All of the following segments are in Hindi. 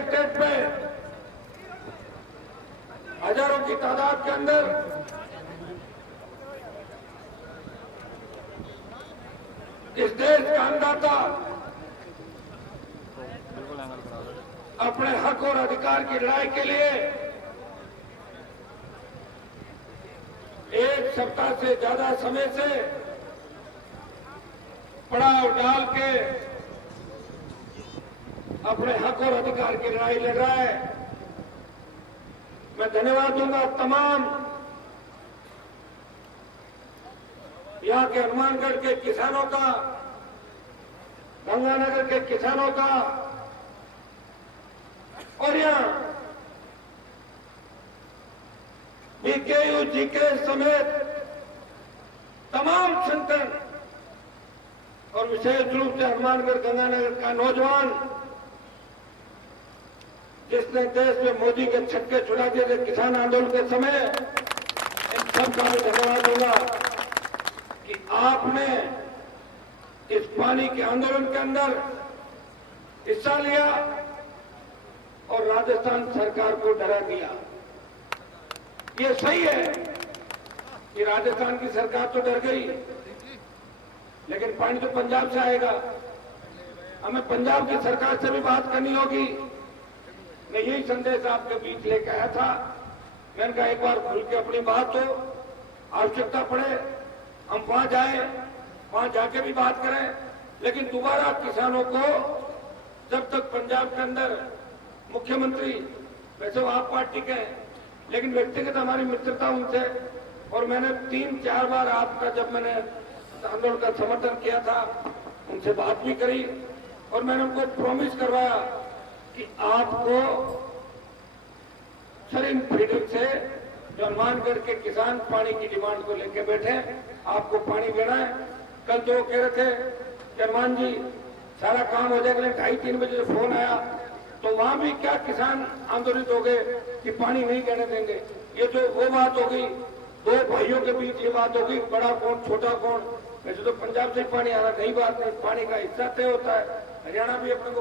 कलेक्ट्रेट में हजारों की तादाद के अंदर इस देश का अन्नदाता अपने हक और अधिकार की लड़ाई के लिए एक सप्ताह से ज्यादा समय से पड़ाव डाल के अपने हक और अधिकार की लड़ाई लड़ रहा है। मैं धन्यवाद दूंगा तमाम यहां के हनुमानगढ़ के किसानों का, गंगानगर के किसानों का और यहां बीकेयू जीके समेत तमाम संगठन और विशेष रूप से हनुमानगढ़ गंगानगर का नौजवान जिसने देश में मोदी के छक्के छुड़ा दिए थे किसान आंदोलन के समय, इन सबका मैं धन्यवाद दूंगा कि आपने इस पानी के आंदोलन के अंदर हिस्सा लिया और राजस्थान सरकार को डरा दिया। ये सही है कि राजस्थान की सरकार तो डर गई, लेकिन पानी तो पंजाब से आएगा। हमें पंजाब की सरकार से भी बात करनी होगी। मैं यही संदेश आपके बीच लेकर आया था। मैंने कहा एक बार खुल के अपनी बात हो, आवश्यकता पड़े हम वहां जाएं, वहां जाके भी बात करें, लेकिन दोबारा किसानों को जब तक पंजाब के अंदर मुख्यमंत्री, वैसे वो आप पार्टी के हैं, लेकिन व्यक्तिगत हमारी मित्रता उनसे, और मैंने 3-4 बार आपका जब मैंने आंदोलन का समर्थन किया था उनसे बात भी करी और मैंने उनको प्रॉमिस करवाया कि आपको शरीन फ्रीडम से जो हनुमानगढ़ के किसान पानी की डिमांड को लेकर बैठे, आपको पानी देना है। कल तो वो कह रहे थे कि हनुमान जी सारा काम हो जाएगा, 2:30-3 बजे फोन आया तो वहां भी क्या किसान आंदोलित हो गए कि पानी नहीं देने देंगे। ये जो वो बात हो गई, दो भाइयों के बीच ये बात हो गई, बड़ा कौन छोटा कौन। वैसे तो पंजाब से पानी आ रहा, नई बात नहीं, पानी का हिस्सा तय होता है। हरियाणा भी अपने को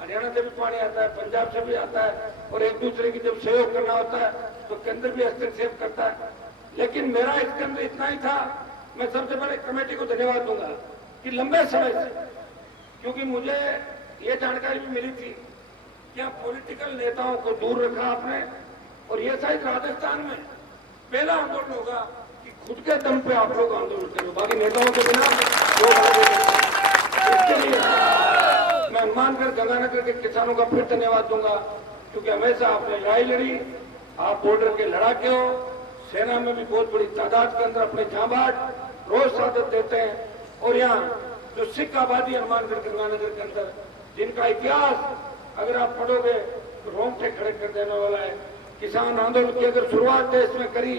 हरियाणा से भी पानी आता है, पंजाब से भी आता है, और एक दूसरे की जब सहयोग करना होता है तो केंद्र भी हस्तक्षेप करता है। लेकिन मेरा इसके अंदर इतना ही था। मैं सबसे पहले कमेटी को धन्यवाद दूंगा कि लंबे समय से, क्योंकि मुझे ये जानकारी भी मिली थी कि पॉलिटिकल नेताओं को दूर रखा आपने, और ये शायद राजस्थान में पहला आंदोलन होगा कि खुद के दम पे आप लोग आंदोलन करो, बाकी नेताओं के बिना इसके लिए मैं हनुमानगढ़ गंगानगर के किसानों का फिर धन्यवाद दूंगा, क्योंकि हमेशा आपने लड़ाई लड़ी। आप बॉर्डर के लड़ाके हो, सेना में भी बहुत बड़ी तादाद के अंदर अपने जांबाज रोज शहादत देते हैं। और यहाँ जो सिख आबादी हनुमानगढ़ गंगानगर के अंदर, जिनका इतिहास अगर आप पढ़ोगे तो रोंगटे खड़े कर देने वाला है। किसान आंदोलन की अगर शुरुआत देश में करी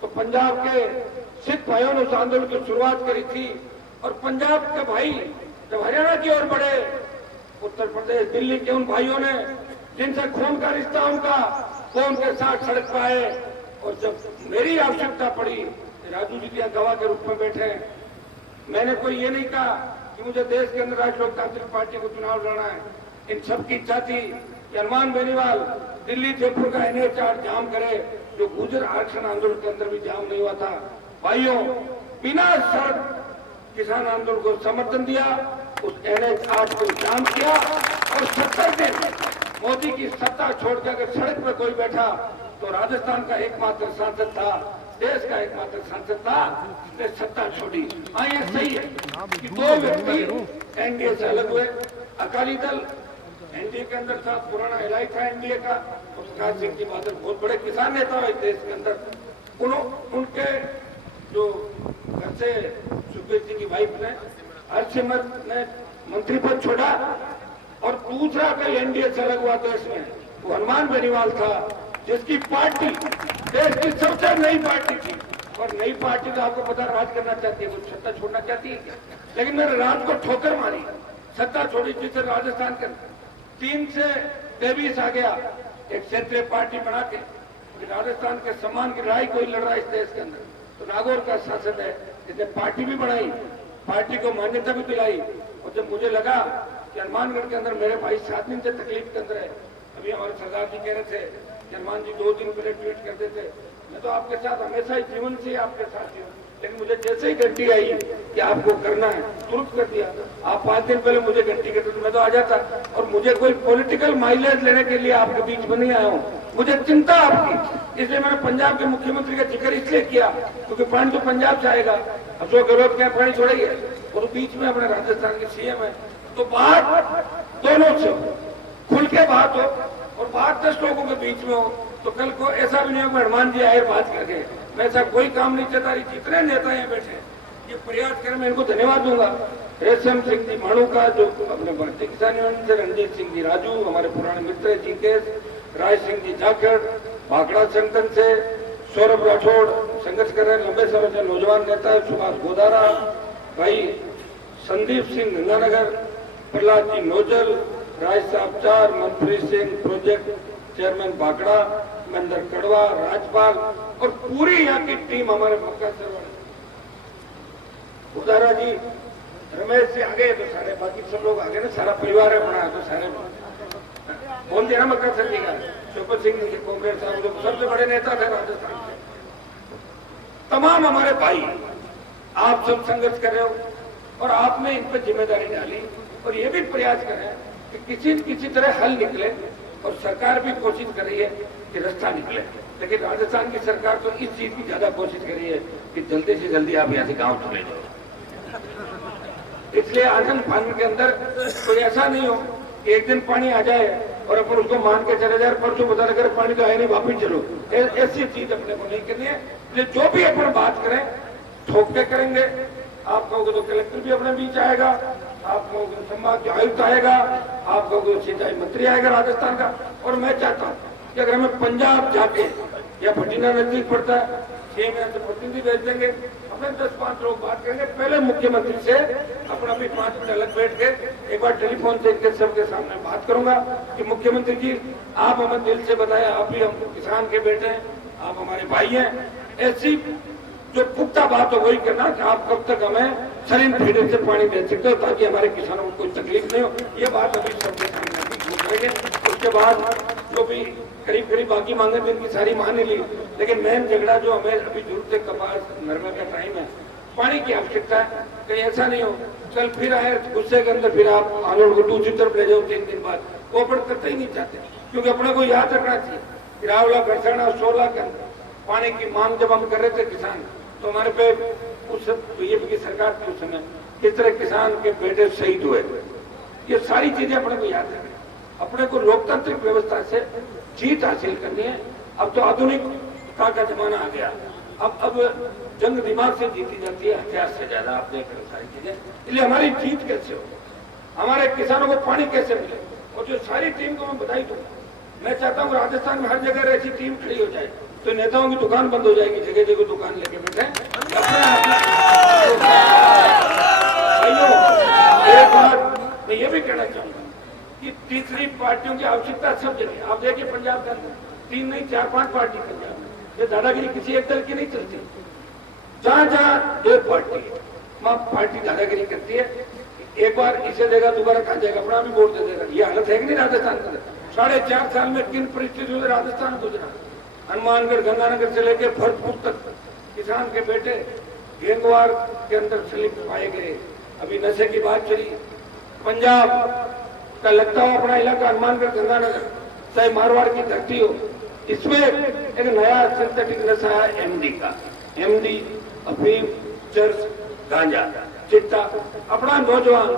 तो पंजाब के सिख भाइयों ने उस आंदोलन की शुरुआत करी थी, और पंजाब के भाई जब हरियाणा की ओर बढ़े, उत्तर प्रदेश दिल्ली के उन भाइयों ने जिनसे खून का रिश्ता उनका, वो उनके साथ सड़क पर आए। और जब मेरी आवश्यकता पड़ी, राजू जी गवाह के रूप में बैठे, मैंने कोई ये नहीं कहा कि मुझे देश के अंदर राष्ट्रीय लोकतांत्रिक पार्टी को चुनाव लड़ना है। इन सबकी इच्छा थी कि हनुमान बेनीवाल दिल्ली जयपुर का NH-8 जाम करे, जो गुर्जर आरक्षण आंदोलन के अंदर भी जाम नहीं हुआ था। भाइयों, बिना शर्त किसान आंदोलन को समर्थन दिया, उस NH-8 को जाम किया, और 70 दिन मोदी की सत्ता छोड़कर अगर सड़क पर कोई बैठा तो राजस्थान का एकमात्र सांसद था, देश का एकमात्र सांसद था, उसने सत्ता छोड़ी। हाँ, ये सही है कि 2 व्यक्ति एनडीए से अलग हुए। अकाली दल एनडीए के अंदर था, पुराना एलाई था एनडीए का, और प्रकाश सिंह जी बादल बहुत बड़े किसान नेता हुए देश के अंदर। उनके जो घर से सुखबीर जी की वाइफ ने, हरसिमरत ने मंत्री पद छोड़ा, और दूसरा कई एनडीए से अलग हुआ देश में, वो हनुमान बेनीवाल था, जिसकी पार्टी देश की सबसे नई पार्टी थी। और नई पार्टी तो आपको पता राज करना चाहती है, वो सत्ता छोड़ना चाहती है, लेकिन मैंने राज को ठोकर मारी, सत्ता छोड़ी, जिससे राजस्थान के 3 से 23 आ गया, एक क्षेत्रीय पार्टी बना के राजस्थान के सम्मान की लड़ाई कोई लड़ रहा है इस देश के अंदर। तो नागौर का शासन है, जिसने पार्टी भी बनाई, पार्टी को मान्यता भी दिलाई। और जब मुझे लगा कि हनुमानगढ़ के अंदर मेरे भाई 7 दिन से तकलीफ के अंदर है, अभी हमारे सरदार जी कह रहे थे कि हनुमान जी 2 दिन पहले ट्वीट करते थे, मैं तो आपके साथ हमेशा ही जीवन से आपके साथ हूँ, लेकिन मुझे जैसे ही घंटी आई कि आपको करना है तुरंत कर दिया। आप 5 दिन पहले मुझे घंटी करते तो मैं तो आ जाता। और मुझे कोई पॉलिटिकल माइलेज लेने के लिए आपके बीच में नहीं आया हूँ, मुझे चिंता आपकी, इसलिए मैंने पंजाब के मुख्यमंत्री का जिक्र इसलिए किया क्योंकि पानी तो पंजाब से आएगा। अशोक गहलोत क्या पानी छोड़ेंगे, और बीच में अपने राजस्थान के सीएम है, तो बात दोनों से खुल के बात हो, और बात 10 लोगों के बीच में हो, तो कल को ऐसा भी नहीं हो हनुमान जी आए बात करके। मैं ऐसा कोई काम नहीं चाहता। जितने नेता यहाँ बैठे ये प्रयास करें, मैं इनको धन्यवाद दूंगा। रेशम सिंह जी माणू का जो अपने भारतीय किसान यूनियन से, रणजीत सिंह जी राजू हमारे पुराने मित्र, जीकेश, राय सिंह जी जाखड़, भाखड़ा संगठन से, सौरभ राठौड़ संघर्ष कर रहे हैं लंबे समय से, नौजवान नेता है सुभाष गोदारा भाई, संदीप सिंह गंगानगर, प्रहलाद जी नोजल, राय साहब चार, मनप्रीत सिंह प्रोजेक्ट चेयरमैन भाखड़ा, महेंद्र कड़वा, राजपाल और पूरी यहाँ की टीम, हमारे मक्का सरवर गोदारा जी, रमेश जी आगे तो सारे बाकी सब लोग आगे ना, सारा परिवार है अपना, तो सारे बोल दिया ना मक्का सर जी का, शोभत सिंह जी कांग्रेस साहब लोग सबसे बड़े नेता थे राजस्थान के। तमाम हमारे भाई आप सब संघर्ष कर रहे हो और आपने इन पर जिम्मेदारी डाली, और ये भी प्रयास करें कि किसी तरह हल निकले, और सरकार भी कोशिश कर रही है कि रास्ता निकले। लेकिन राजस्थान की सरकार तो इस चीज की ज्यादा कोशिश कर रही है कि जल्दी से जल्दी आप यहाँ से गांव चले जाओ। इसलिए आनंद फानन के अंदर कोई ऐसा नहीं हो कि एक दिन पानी आ जाए और अपन उसको मान के चले जाए, परसों पता लगे पानी तो आया नहीं वापिस चलो, ऐसी चीज अपने को नहीं करनी है। इसलिए जो भी अपन बात करें ठोक के करेंगे। आप कहोगे तो कलेक्टर भी अपने बीच आएगा, आप कहोगे तो संभाग के आयुक्त आएगा, आप कहोगे तो सिंचाई मंत्री आएगा राजस्थान का। और मैं चाहता हूँ कि अगर हमें पंजाब जाके, या भटिंडा नजदीक पड़ता है, 6 महीने से प्रतिनिधि भेज देंगे, अपने 10-5 लोग बात करेंगे। पहले मुख्यमंत्री से अपना भी 5 मिनट अलग बैठ के एक बार टेलीफोन से इनके सबके सामने बात करूंगा कि मुख्यमंत्री जी आप हमें दिल से बताएं, आप भी हम किसान के बेटे हैं, आप हमारे भाई हैं, ऐसी जो पुख्ता बात हो वही करना कि आप कब तक हमें सलीम फीडर से पानी दे सकते हो ताकि हमारे किसानों को कोई तकलीफ नहीं हो। ये बात अभी सबके सामने पूछेंगे। उसके बाद जो भी करीब बाकी मांगे थे इनकी सारी मान ली, लेकिन मेन झगड़ा जो हमें अभी जरूरत है, कपास नरमे का टाइम है, पानी की आवश्यकता है। कहीं ऐसा नहीं हो कल फिर आए गुस्से के अंदर फिर आप आलोड़ को दूसरी तरफ ले जाओ 3 दिन बाद, कोऑपरेट करते ही नहीं चाहते, क्योंकि अपने को याद रखना चाहिए। रावला घरसाना 16 के अंदर पानी की मांग जब हम कर रहे थे किसान, तो हमारे पे उस बीजेपी की सरकार थी उस समय, किस तरह किसान के बेटे शहीद हुए। ये सारी चीजें अपने को याद रखनी, अपने को लोकतांत्रिक व्यवस्था से जीत हासिल करनी है। अब तो आधुनिकता का जमाना आ गया, अब जंग दिमाग से जीती जाती है, हथियार से ज्यादा। आप देख रहे सारी चीजें, इसलिए हमारी जीत कैसे हो, हमारे किसानों को पानी कैसे मिले, और जो सारी टीम को मैं बधाई दूंगा। मैं चाहता हूँ राजस्थान में हर जगह ऐसी टीम खड़ी हो जाए, तो नेताओं की दुकान बंद हो जाएगी, जगह जगह दुकान लेके बैठे। एक बात मैं ये भी कहना चाहूंगा कि तीसरी पार्टियों की आवश्यकता सब जगह। आप देखिए पंजाब के अंदर 3 नहीं 4-5 पार्टी पंजाब में, ये दादागिरी किसी एक दल की नहीं चलती। जहां जहां एक पार्टी वहां पार्टी दादागिरी करती है, एक बार इसे देगा दोबारा खा जाएगा, अपना भी वोट दे देगा। ये हालत है कि नहीं राजस्थान के अंदर? 4.5 साल में किन परिस्थितियों से राजस्थान गुजरा। हनुमानगढ़ गंगानगर से लेकर भरतपुर तक किसान के बेटे गेंगवार के अंदर स्लिप पाए गए। अभी नशे की बात चली, पंजाब का लगता हुआ अपना इलाका हनुमानगढ़ गंगानगर, चाहे मारवाड़ की धरती हो, इसमें एक नया सिंथेटिक नशा है एमडी का। एमडी, अफीम, चर्च, गांजा, चिट्टा। अपना नौजवान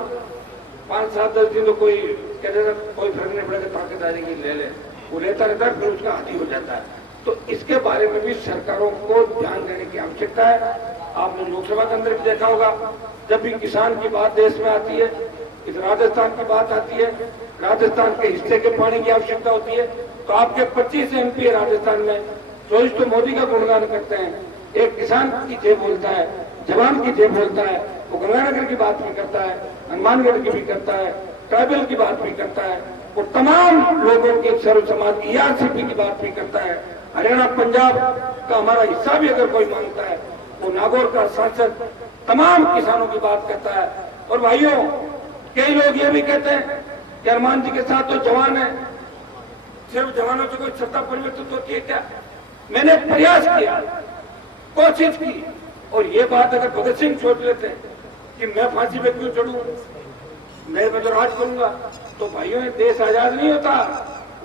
5-7-10 दिन तो कोई कहते हैं कोई फर्क नहीं पड़ेगा, ताकत आ जाएगी ले ले, वो लेता रहता है, फिर उसका आदी हो जाता है। तो इसके बारे में भी सरकारों को ध्यान देने की आवश्यकता है। आपने लोकसभा के अंदर भी देखा होगा, जब भी किसान की बात देश में आती है, इस राजस्थान की बात आती है, राजस्थान के हिस्से के पानी की आवश्यकता होती है, तो आपके 25 MP राजस्थान में 24 तो मोदी का गुणगान करते हैं, एक किसान की जय बोलता है, जवान की जय बोलता है, वो गंगानगर की बात भी करता है, हनुमानगढ़ की भी करता है, ट्राइबल की बात भी करता है, वो तमाम लोगों की सर्व समाज ERCP की बात भी करता है। हरियाणा पंजाब का हमारा हिस्सा भी अगर कोई मांगता है, वो नागौर का सांसद तमाम किसानों की बात करता है। और भाइयों, कई लोग ये भी कहते हैं कि हनुमान जी के साथ तो जवान है, सिर्फ जवानों से कोई सत्ता परिवर्तित होती है क्या? मैंने प्रयास किया, कोशिश की, और ये बात अगर भगत सिंह सोच लेते कि मैं फांसी पे क्यों चढ़ूं, मैं तो राज करूंगा, तो भाइयों ये देश आजाद नहीं होता।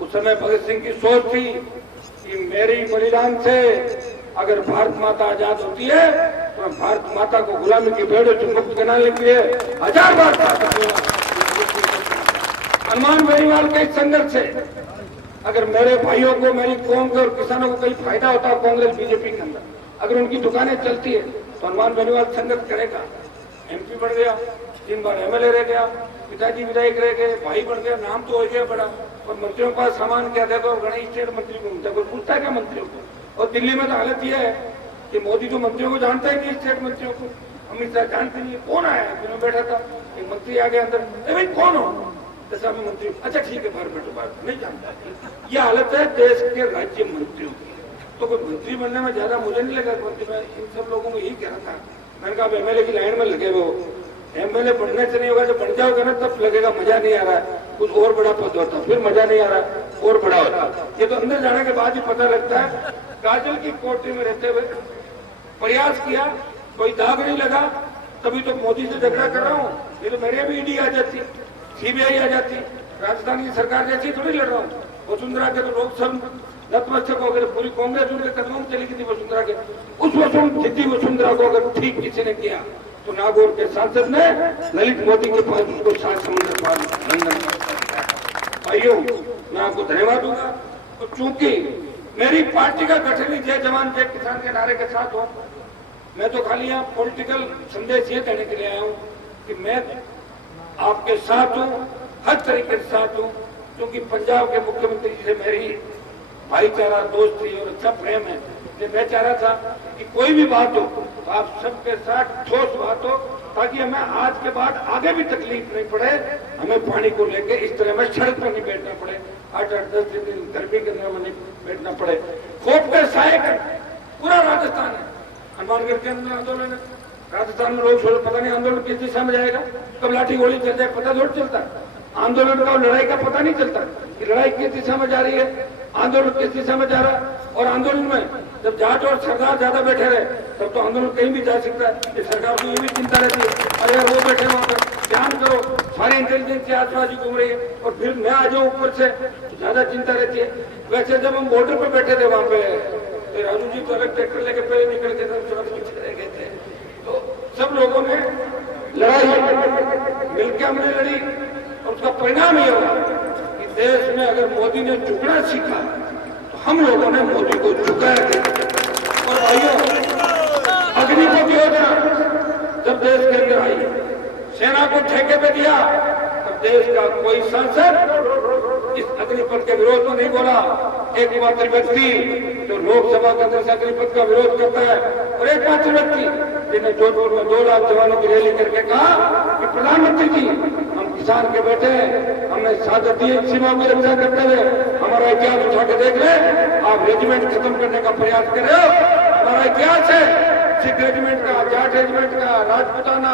उस समय भगत सिंह की सोच थी कि मेरी बलिदान से अगर भारत माता आजाद होती है तो मैं भारत माता को गुलामी की भेड़ों से मुक्त कराने के लिए 1000 बार हनुमान बेनीवाल के संघर्ष से अगर मेरे भाइयों को, मेरी कौम को और किसानों को कहीं फायदा होता है कांग्रेस बीजेपी के अंदर, अगर उनकी दुकानें चलती है तो हनुमान बेनीवाल संघर्ष करेगा। एमपी बन गया, 3 बार एमएलए रह गया, पिताजी विधायक रह गए, भाई बन गया, नाम तो हो गया बड़ा, और मंत्रियों के पास सामान क्या देगा, और गणेश स्टेट मंत्री घूमता है, कोई पूछता है क्या मंत्रियों को? और दिल्ली में तो हालत यह है कि मोदी तो मंत्रियों को जानता है नहीं, स्टेट मंत्रियों को अमित शाह जानते नहीं। कौन आया है? मैं बैठा था, एक मंत्री आ गया अंदर, भाई कौन हो? जैसा मैं मंत्री, अच्छा ठीक है बाहर बैठो, बाहर नहीं जानता। ये हालत है देश के राज्य मंत्रियों की। तो कोई मंत्री बनने में ज्यादा मुझे नहीं लगा, क्योंकि मैं इन सब लोगों को यही कह रहा था, मैंने कहा एमएलए की लाइन में लगे हो, एमएलए बनने से नहीं होगा, जब बन जाओगे ना तब लगेगा मजा नहीं आ रहा है, कुछ और बड़ा पद होता, फिर मजा नहीं आ रहा और बड़ा होता। ये तो अंदर जाने के बाद ही पता लगता है। काजल की कोठरी में रहते हुए प्रयास किया, कोई दाग नहीं लगा, तभी तो मोदी से झगड़ा कर रहा हूँ। ये तो मेरे भी ईडी आ जाती, सीबीआई आ जाती, राजस्थान की सरकार जैसी थोड़ी लड़ रहा हूँ। वसुंधरा के तो लोग सब नतमस्तक हो गए, पूरी कांग्रेस उनके कदमों में चली गई थी वसुंधरा के। उस वसुंधरा को अगर ठीक किसी ने किया तो नागौर के सांसद ने ललित मोदी के पास उसको 7 समुद्र पार लंदन। भाइयों मैं आपको धन्यवाद दूंगा। तो चूंकि मेरी पार्टी का गठन ही जय जवान जय किसान के नारे के साथ हो, मैं तो खाली यहाँ पॉलिटिकल संदेश ये देने के लिए आया हूँ कि मैं आपके साथ हूँ, हर तरीके से साथ हूँ, क्योंकि पंजाब के मुख्यमंत्री जी से मेरी भाईचारा, दोस्ती और अच्छा प्रेम है। मैं चाह रहा था कि कोई भी बात हो तो आप सबके साथ ठोस बात हो, ताकि हमें आज के बाद आगे भी तकलीफ नहीं पड़े, हमें पानी को लेके इस तरह में सड़क पर नहीं बैठना पड़े, 8-10 दिन गर्मी के अंदर में नहीं बैठना पड़े। खोप के साए का पूरा राजस्थान है, हनुमानगढ़ के अंदर आंदोलन है, राजस्थान में लोग सोच पता नहीं आंदोलन किस दिशा में जाएगा, कब लाठी गोली चल जाए पता थोड़ा चलता। आंदोलन का लड़ाई का पता नहीं चलता कि लड़ाई किस दिशा में जा रही है, आंदोलन किस दिशा में जा रहा है। और आंदोलन में जब जाट और सरदार ज्यादा बैठे रहे तब तो आंदोलन कहीं भी जा सकता है। ये सरकार को ये भी चिंता रहती है, अरे यार वो बैठे वहां पर ध्यान करो, सारी इंटेलिजेंस की आसपास घूम रही है, और फिर मैं आ जाऊं ऊपर से तो ज्यादा चिंता रहती है। वैसे जब हम बॉर्डर पर बैठे थे वहां पे, तो राजू जी तो अलग ट्रैक्टर लेके पहले निकल के पीछे रह गए थे। तो सब लोगों ने लड़ाई मिलकर हमने लड़ी, और उसका परिणाम ये हुआ कि देश में अगर मोदी ने झुकना सीखा तो हम लोगों ने मोदी को झुकाया। और भाइयों अग्निपथ योजना जब देश के अंदर आई, सेना को ठेके पे दिया, तब देश का कोई सांसद इस अग्निपथ के विरोध में नहीं बोला। एकमात्र व्यक्ति जो लोकसभा के अंदर अग्निपथ का विरोध करता है, और एकमात्र व्यक्ति जिन्हें जोधपुर में 2 लाख जवानों की रैली करके कहा कि प्रधानमंत्री जी हम किसान के बेटे हैं, हमने साझती सीमा की रक्षा करते हुए हमारा इतिहास उठा के देख ले, आप रेजिमेंट खत्म करने का प्रयास कर रहे हो। हमारा इतिहास है सिख रेजिमेंट का, जाट रेजिमेंट का, राजपूताना,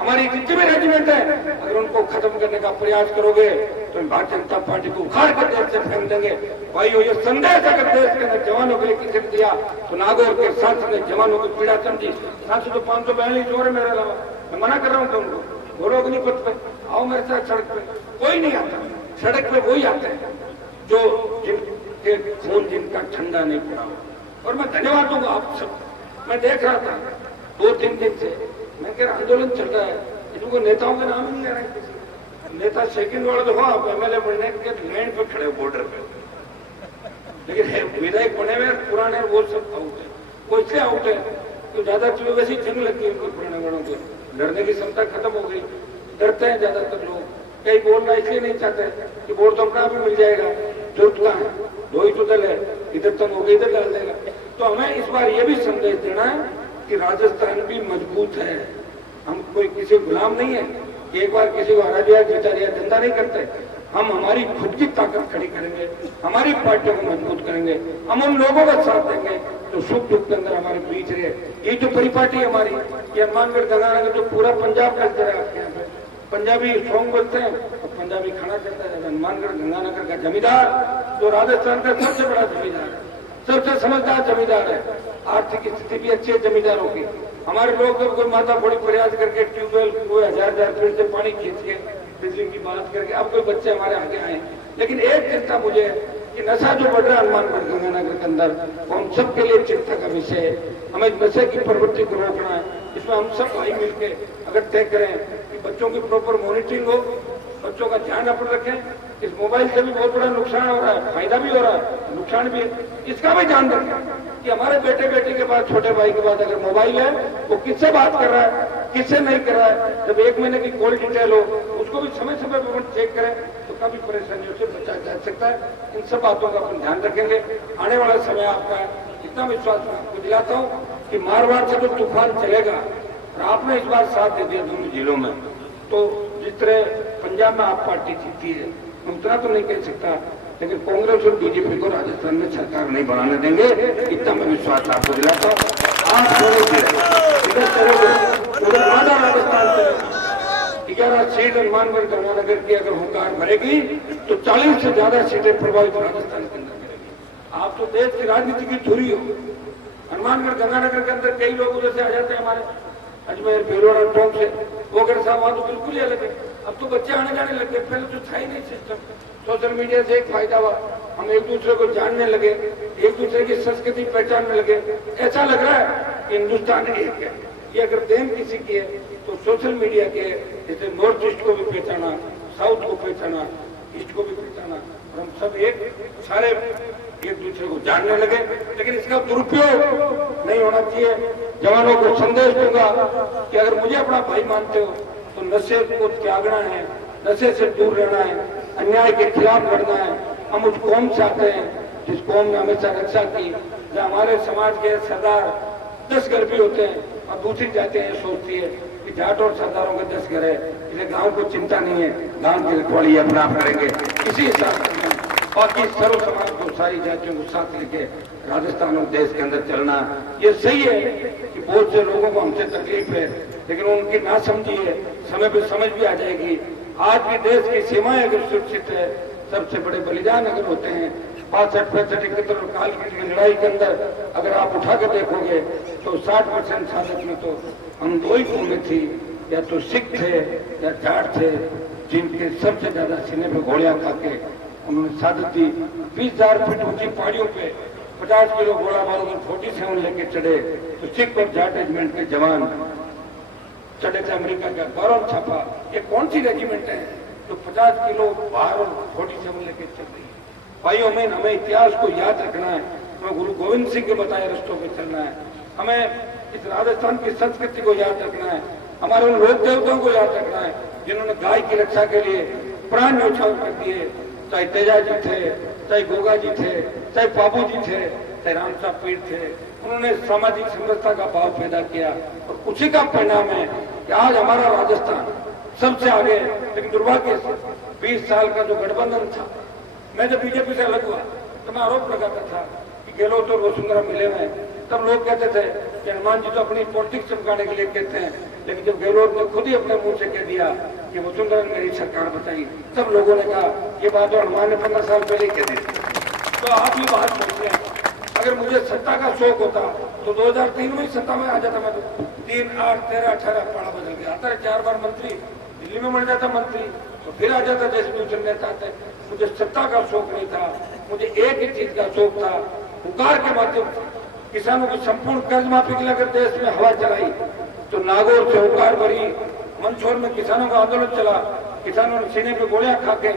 हमारी जितनी भी रेजिमेंट है, अगर उनको खत्म करने का प्रयास करोगे तो भारतीय जनता पार्टी को उखाड़ कर देश से फेंक देंगे। भाइयों ये संदेश अगर देश के अंदर जवानों के लिए किसी ने दिया तो नागौर के सांसद ने जवानों की पीड़ा समझी। सांसद तो 542 जोर है मेरे अलावा, मैं मना कर रहा हूँ उनको, बोलो अग्निपथ पे आओ मेरे साथ सड़क पे। कोई नहीं आता सड़क पे, वही आते हैं जो जिनके खून जिनका ठंडा नहीं पड़ा। और मैं धन्यवाद दूंगा आप सब। मैं देख रहा था 2-3 दिन से, मैं कह रहा आंदोलन चल रहा है, इनको नेताओं के नाम नहीं ले रहे हैं। नेता सेकंड वाला तो हो, आप एमएलए बनने के लाइन पे खड़े हो बॉर्डर पे, लेकिन विधायक बने हुए पुराने वो सब आउट है। वो इसलिए आउट है तो ज्यादा चीजों वैसी जंग लगती है उनको, पुराने बड़ों को लड़ने की क्षमता खत्म हो गई, डरते हैं ज्यादातर लोग। कई बोलना इसलिए नहीं चाहते कि वोट तो अपना भी मिल जाएगा, जरूरत का है, 2 ही तो दल है, इधर तक हो गई इधर डाल देगा। तो हमें इस बार ये भी संदेश देना है कि राजस्थान भी मजबूत है, हम कोई किसी गुलाम नहीं है, एक बार किसी को हरा दिया जीता दिया धंधा नहीं करते। हम हमारी खुद की ताकत खड़ी करेंगे, हमारी पार्टियों को मजबूत करेंगे, हम उन लोगों का साथ देंगे जो सुख दुख के अंदर हमारे बीच रहे। ये जो परिपाटी है हमारी, ये हनुमानगढ़ गंगानगर तो पूरा पंजाब का तरह आपके यहाँ पे पंजाबी सॉन्ग बोलते हैं और पंजाबी खाना चलता है। हनुमानगढ़ गंगानगर का जमींदार जो राजस्थान का सबसे बड़ा जमींदार है, सबसे समझदार जमींदार है, आर्थिक स्थिति भी अच्छी है जमींदारों की। हमारे लोग जब कोई माथा फोड़ी प्रयास करके ट्यूबवेल कोई हजार फीट से पानी खींच के बिजली की बात करके अब कोई बच्चे हमारे आगे आए। लेकिन एक चिंता मुझे है कि नशा जो बढ़ रहा है हनुमानगढ़ गंगानगर के अंदर, वो हम सबके लिए चिंता का विषय है। हमें नशे की प्रवृत्ति को रोकना है। इसमें हम सब भाई मिलकर अगर तय करें कि बच्चों की प्रॉपर मॉनिटरिंग हो, बच्चों का ध्यान अपन रखें। इस मोबाइल से भी बहुत बड़ा नुकसान हो रहा है, फायदा भी हो रहा है, नुकसान भी है। इसका भी ध्यान रखें कि हमारे बेटे बेटी के पास, छोटे भाई के पास अगर मोबाइल है, वो किससे बात कर रहा है, किससे नहीं कर रहा है। जब 1 महीने की कॉल डिटेल हो, उसको भी समय समय पर चेक करें तो काफी परेशानियों से बचा जा सकता है। इन सब बातों का अपन ध्यान रखेंगे। आने वाला समय आपका इतना विश्वास मैं आपको दिलाता हूँ कि मारवाड़ से जो तूफान चलेगा, और आपने इस बार साथ दे दिया दोनों जिलों में, तो जिस तरह पंजाब में आप पार्टी जीती है, उतना तो नहीं कह सकता, लेकिन कांग्रेस और बीजेपी को राजस्थान में सरकार नहीं बनाने देंगे, इतना मैं विश्वास आपको दिलाता हूँ। आप चलोगे उधर आधा राजस्थान चलेगा। 11 सीट हनुमानगढ़ गंगानगर की अगर हुंकार भरेगी तो 40 से ज्यादा सीटें प्रभावित राजस्थान के अंदर मिलेगी। आप तो देश की राजनीति की धुरी हो। हनुमानगढ़ गंगानगर के अंदर कई लोग उधर से आ जाते हैं, हमारे अजमेर भीलवाड़ा टोंक से, वो अगर साहब वहां तो बिल्कुल ही अलग है। अब तो बच्चे आने जाने लगे, पहले तो था ही नहीं सिस्टम। सोशल मीडिया से एक फायदा हुआ, हम एक दूसरे को जानने लगे, एक दूसरे की संस्कृति पहचानने लगे। ऐसा लग रहा है कि हिंदुस्तान एक है। ये अगर देन किसी की है तो सोशल मीडिया के, जैसे नॉर्थ ईस्ट को भी पहचाना, साउथ को पहचाना, ईस्ट को भी पहचाना, और हम सब एक सारे एक दूसरे को जानने लगे। लेकिन इसका दुरुपयोग नहीं होना चाहिए। जवानों को संदेश दूंगा कि अगर मुझे अपना भाई मानते हो तो नशे को त्यागना है, नशे से दूर रहना है, अन्याय के खिलाफ लड़ना है। हम उस कौम से आते हैं जिस कौम ने हमेशा रक्षा की, जहाँ हमारे समाज के सरदार 10 घर भी होते हैं, और दूसरी जातियां ये सोचती है कि जाट और सरदारों के 10 घर है, इसलिए गांव को चिंता नहीं है, गांव की रखवाली अपना आप करेंगे। इसी हिसाब से बाकी सर्व समाज को, सारी जातियों को साथ लेके राजस्थान और देश के अंदर चलना, ये सही है कि बहुत से लोगों को हमसे तकलीफ है, लेकिन उनकी ना समझी है, समय पर समझ भी आ जाएगी। आज भी देश की सीमाएं अगर सुरक्षित है, सबसे बड़े बलिदान अगर होते हैं 65, 65, 71 काल की लड़ाई के अंदर अगर आप उठा कर देखोगे तो 60% साधक में तो हम 2 ही कौमें थी, या तो सिख थे या जाट थे, जिनके सबसे ज्यादा सीने पे गोलियां खा के उन्होंने साधत दी। 20,000 फीट ऊंची पहाड़ियों पे 50 किलो गोला बारूद और 47 लेके चढ़े तो सिख और जाट रेजिमेंट के जवान चढ़े थे। अमेरिका का गौरव छापा। ये कौन सी रेजिमेंट है जो 50 किलो बाहर और 47 लेके चल रही है? भाइयों में हमें इतिहास को याद रखना है, हमें गुरु गोविंद सिंह के बताए रस्तों पर चलना है, हमें इस राजस्थान की संस्कृति को याद रखना है, हमारे उन लोक देवताओं को याद रखना है जिन्होंने गाय की रक्षा के लिए प्राण न्यौछावर कर दिए। चाहे तेजा जी थे, चाहे गोगा जी थे, चाहे बाबू जी थे, चाहे रामसा पीर थे, उन्होंने सामाजिक समरसता का भाव पैदा किया, और उसी का परिणाम है कि आज हमारा राजस्थान सबसे आगे। लेकिन दुर्भाग्य से 20 साल का जो गठबंधन था, मैं जब बीजेपी से अलग हुआ तो मैं आरोप लगाता था कि गहलोत और वसुंधरा मिले हुए, तब लोग कहते थे कि हनुमान जी तो अपनी पॉलिटिक्स चमकाने के लिए कहते हैं, लेकिन जब गहलोत ने खुद ही अपने मुंह से कह दिया कि वसुंधरा ने मेरी सरकार बताई, तब लोगों ने कहा ये बात तो हनुमान ने 15 साल पहले कह दी थी। तो आप ये बात सोचते हैं, अगर मुझे सत्ता का शौक होता तो 2003 में ही सत्ता में आ जाता। मैं तो 3, 8, 13, 18 पाड़ा बदल गया, आता 4 बार मंत्री, दिल्ली में बन जाता मंत्री, तो फिर आ जाता जैसे दूसरे नेता आते। मुझे सत्ता का शौक नहीं था, मुझे एक ही चीज का शौक था, पुकार के माध्यम से किसानों की संपूर्ण कर्ज माफी के लिए अगर देश में हवा चलाई तो नागौर से हुकार भरी, मंदसौर में किसानों का आंदोलन चला, किसानों ने सीने पे गोलियां खा के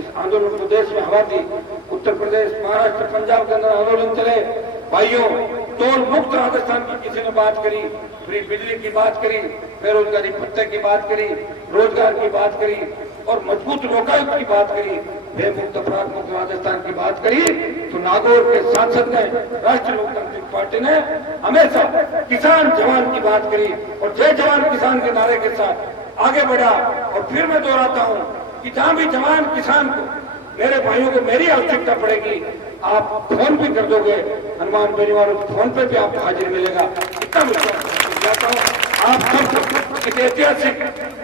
इस आंदोलन को देश में हवा दी। उत्तर प्रदेश, महाराष्ट्र, पंजाब के अंदर आंदोलन चले। भाइयों, टोल मुक्त राजस्थान की किसी ने बात करी, फ्री बिजली की बात करी, बेरोजगारी भत्ते की बात करी, रोजगार की बात करी, और मजबूत लोकायुक्त की बात करी, बेमुक्त अपराध मुक्त राजस्थान की बात करी, तो नागौर के सांसद ने, राष्ट्रीय लोकतांत्रिक पार्टी ने हमेशा किसान जवान की बात करी, और जय जवान किसान के नारे के साथ आगे बढ़ा। और फिर मैं दोहराता हूं कि जहां भी जवान किसान को, मेरे भाइयों को मेरी आवश्यकता पड़ेगी, आप फोन भी कर दोगे, हनुमान बेनीवाल फोन पे भी आपको हाजिर मिलेगा। इतना विश्वास दिलाता हूं। आप सब इस ऐतिहासिक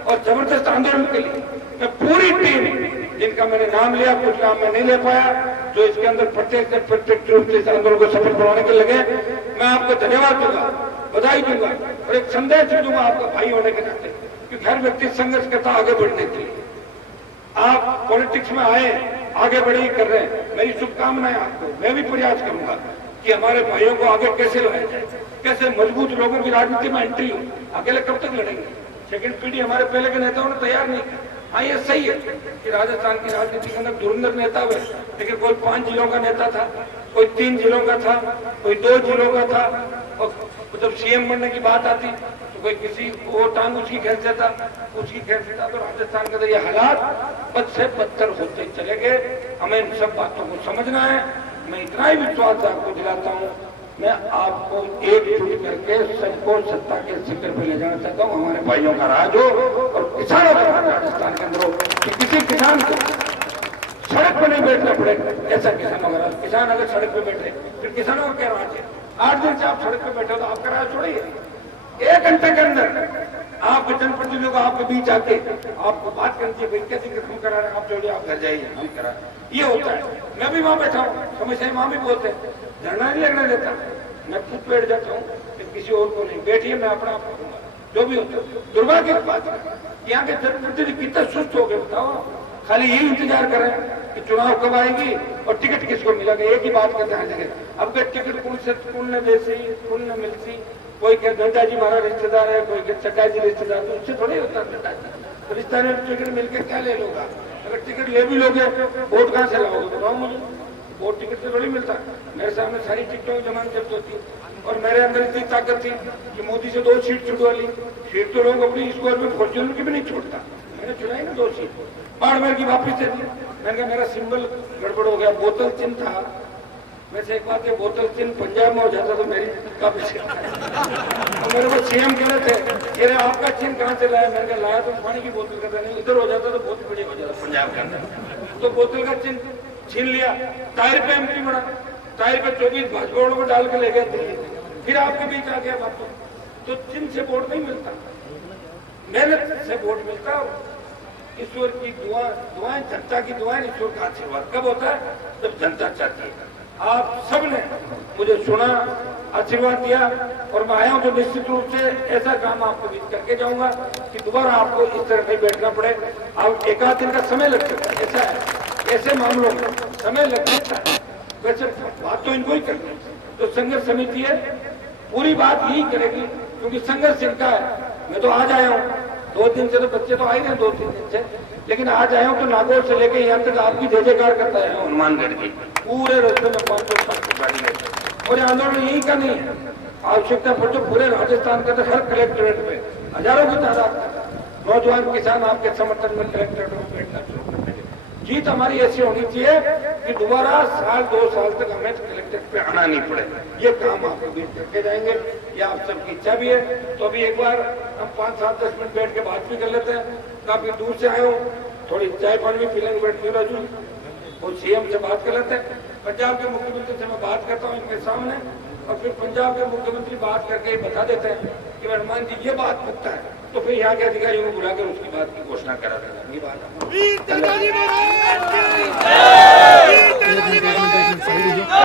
और जबरदस्त आंदोलन के लिए मैं पूरी टीम, जिनका मैंने नाम लिया, कुछ नाम मैं नहीं ले पाया, जो इसके अंदर प्रत्येक रूप से इस आंदोलन को सफल बनाने के लगे, मैं आपको धन्यवाद दूंगा, बधाई दूंगा और एक संदेश भी दूंगा आपका भाई होने के नाते, क्योंकि हर व्यक्ति संघर्ष करता आगे बढ़ने के लिए। आप पॉलिटिक्स में आए, आगे बढ़े कर रहे हैं, मेरी शुभकामनाएं आपको। मैं भी प्रयास करूंगा कि हमारे भाइयों को आगे कैसे लाया जाए, कैसे मजबूत लोगों की राजनीति में एंट्री हो। अकेले कब तक लड़ेंगे? सेकंड पीढ़ी हमारे पहले के नेताओं ने तैयार नहीं किया। हाँ, ये सही है कि राजस्थान की राजनीति के अंदर धुरंधर नेता हुए, लेकिन कोई 5 जिलों का नेता था, कोई 3 जिलों का था, कोई 2 जिलों का था, और जब सीएम बनने की बात आती तो कोई किसी वो टांग उसकी खींचता था, उसकी खींचता। तो राजस्थान के अंदर ये हालात बद से बदतर होते चले गए। हमें इन सब बातों को समझना है। मैं इतना ही विश्वास आपको दिलाता हूँ, मैं आपको एकजुट करके सबको सत्ता के शिखर पर ले जाना चाहता हूँ। हमारे भाइयों का राज हो और किसानों का राज राजस्थान के अंदर हो, कि किसी किसान को सड़क पर नहीं बैठना पड़े। ऐसा किसानों का राज, किसान अगर सड़क पर बैठे फिर किसानों का क्या राज है? 8 दिन से आप सड़क पर बैठे हो तो आपका राज छोड़िए। 1 घंटे के अंदर आपके जनप्रतिनिधियों को आपके बीच आके आपको बात करनी चाहिए, भाई कैसे खत्म करा रहे हैं, आप छोड़िए, आप घर जाइए, हम करा। ये होता है। मैं भी वहां बैठा हूँ, समस्याएं वहां भी बहुत है, धरना नहीं लगने देता, मैं खुद बैठ जाता हूँ, किसी और को नहीं। बैठिए, मैं अपना आप करूंगा जो भी होता है। दुर्भाग्य की बात है यहाँ के जनप्रतिनिधि कितना सुस्त हो गए, बताओ। खाली यही इंतजार करें कि चुनाव कब आएगी और टिकट किसको मिलेगा, एक ही बात का ध्यान रखें। अब के टिकट पुण्य देसी पुण्य मिलती, कोई क्या गंगा जी हमारा रिश्तेदार है, कोई चक्का जी रिश्तेदार, तो उससे थोड़ी होता है। तो रिश्तेदार टिकट मिलकर क्या ले लोगा? अगर टिकट ले भी लोगे, वोट कहाँ से लाओगे बताओ मुझे? वोट टिकट से थोड़ी मिलता। मेरे सामने सारी टिकटों की जमानत जब्त होती और मेरे अंदर इतनी ताकत थी कि मोदी से 2 सीट छुड़वा ली। सीट तो लोग अपनी स्कोर में फॉर्च्यूनर की भी नहीं छोड़ता। मैंने चुनाई ना 2 सीट, बाड़मेर की वापिस दे दी। मैंने कहा मेरा सिंबल गड़बड़ हो गया, बोतल चिन्ह था। वैसे एक बात है, बोतल चिन्ह पंजाब में हो जाता तो मेरी काफी तो मेरे को सीएम कह रहे थे, अरे आपका चिन्ह कहाँ से लाया? मैंने कहा लाया तो पानी की बोतल का था, नहीं इधर हो जाता तो बहुत बढ़िया हो जाता पंजाब के अंदर। तो बोतल का चिन्ह छीन लिया, टायर पे एमपी बना, टायर पे 24 भाजपाओं को डाल के ले गए दिल्ली। फिर आपके बीच आ गया बातों। तो चिन्ह से वोट नहीं मिलता, मेहनत से वोट मिलता। ईश्वर की दुआएं, जनता की दुआएं, ईश्वर का आशीर्वाद कब होता है? जब जनता चाहती है। आप सबने मुझे सुना, आशीर्वाद दिया और मैं आया हूं तो निश्चित रूप से ऐसा काम आपके बीच करके जाऊंगा कि दोबारा आपको इस तरह नहीं बैठना पड़े। आप 1 दिन का समय लग सकता है, ऐसा है, ऐसे मामलों में समय लग सकता है। वैसे बात तो इनको ही करनी है, तो संघर्ष समिति है, पूरी बात यही करेगी, क्योंकि संघर्ष इनका है। मैं तो आज आया हूँ, 2 दिन से तो बच्चे तो आए हैं 2-3 दिन से, लेकिन आज आया हूँ तो नागौर से लेकर यहाँ तक आपकी जय जयकार करता है हनुमानगढ़ की। पूरे रास्ते में 500 गाड़ी है और आंदोलन यही का नहीं है। आवश्यकता पर तो पूरे राजस्थान के अंदर हर कलेक्ट्रेट में हजारों की तादाद में नौजवान किसान आपके समर्थन में कलेक्ट्रेट में बैठना शुरू कर देंगे। जीत हमारी ऐसी होनी चाहिए कि दोबारा 1-2 साल तक हमें कलेक्ट्रेट पे आना नहीं पड़े। ये काम आपके बीच करके जाएंगे, ये आप सबकी इच्छा भी है। तो अभी एक बार हम 5-7-10 मिनट बैठ के बात भी कर लेते हैं। काफी दूर से आए हूँ, थोड़ी चाय पानी भी पीलेंगे, बैठ राजू और सीएम से बात कर लेते हैं। पंजाब के मुख्यमंत्री से मैं बात करता हूँ इनके सामने, और फिर पंजाब के मुख्यमंत्री बात करके बता देते हैं कि हनुमान जी ये बात पुख्ता है, तो फिर यहाँ के अधिकारियों को बुलाकर उसकी बात की घोषणा करा देगा। ये बात